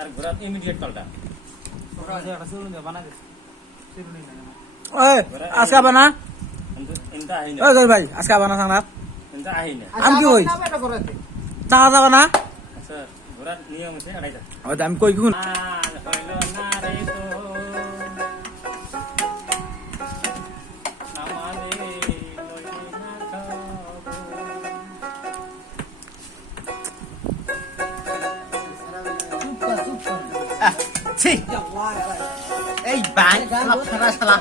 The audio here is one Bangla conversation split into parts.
আর ঘোরা ইমিডিয়েট পাল্টা আজকে বানা ওই ভাই আজকে বানা সাংনাত আমি কি কই চাঙা যাবা না ঘোরার নিয়ম আছে আমি কই কোন এই বাই খানা শালা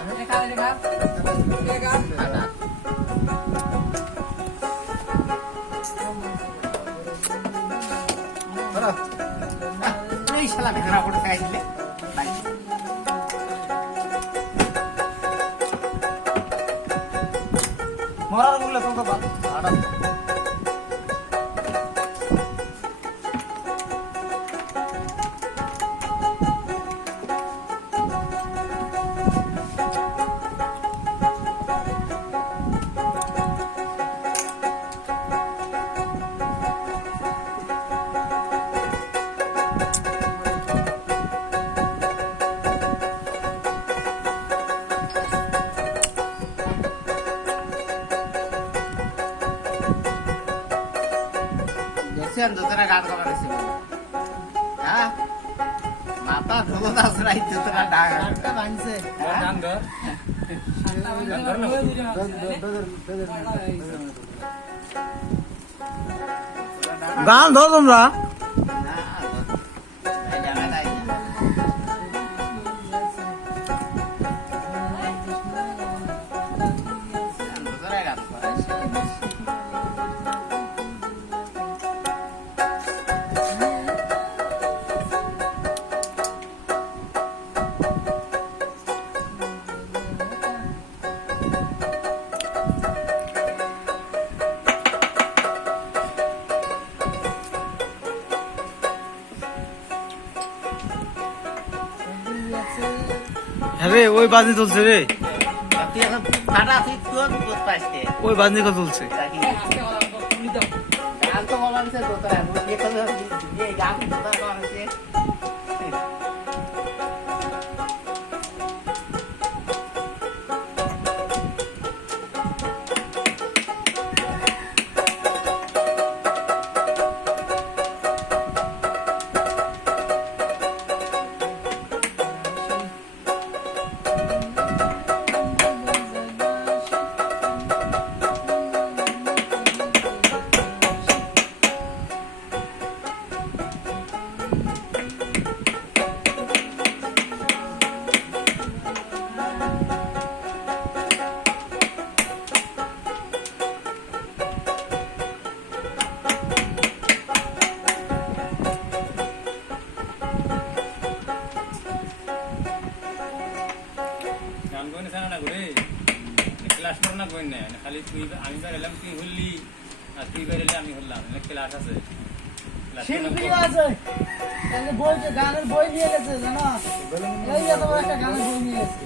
এই শালা খানা করে খাই দিলে মরার বললে তো বাবা দুতরা গান করা রেসি হ্যাঁ মাথা ধুলো দাস রাইতে তোরা ডাকা বানছে গান ধর গান ধর তোমরা রে ওই বাজনি চলছে রে ওই বাজনি কত চলছে ক্লাস না কই না খালি তুই আমি বেরলাম তুই হল্লি আর তুই বেরলে আমি হল্লাম ক্লাস আছে শিল্পী আছে তাহলে বই যে গানের বই নিয়ে গেছে জানো এই এত বড় একটা গানের বই নিয়ে গেছে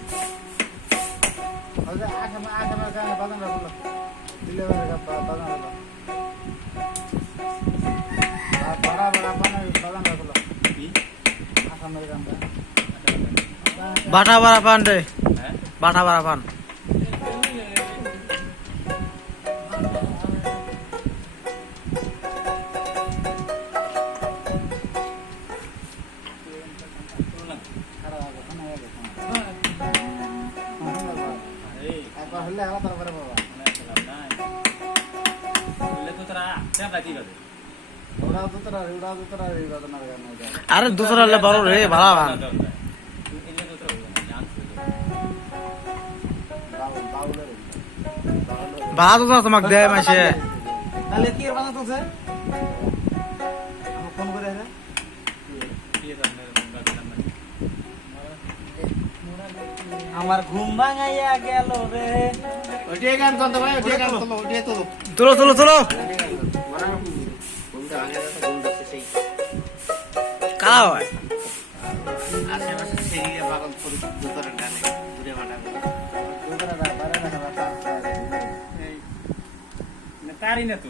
ওই আগে গান বাজানো হলো দিলে বাজানো হলো আর বড় বড় বাজানো হলো কি আসামের গানটা বাটা বাড়া পান রে বাটা বাড়া পান আরে দুসরা লে বড় রে ভালো ভালো ভালো তো তোমাক দেয় মাসে তাহলে কি বানা তোছে আমি ফোন করে রে আমার ঘুম ভাঙাইয়া গেল রে। ওইটাই গান করতে ভাই, ওইটাই গান তোলো, ওইটাই তোলো। তোলো তোলো তোলো। ঘুমটা ভাঙে যাচ্ছে, ঘুম ধরছে সেই। কালা হয়। আশেপাশে সেদিকে পাগল করে দুপুরের গানে ঘুরে বেড়াবে। তারই না তো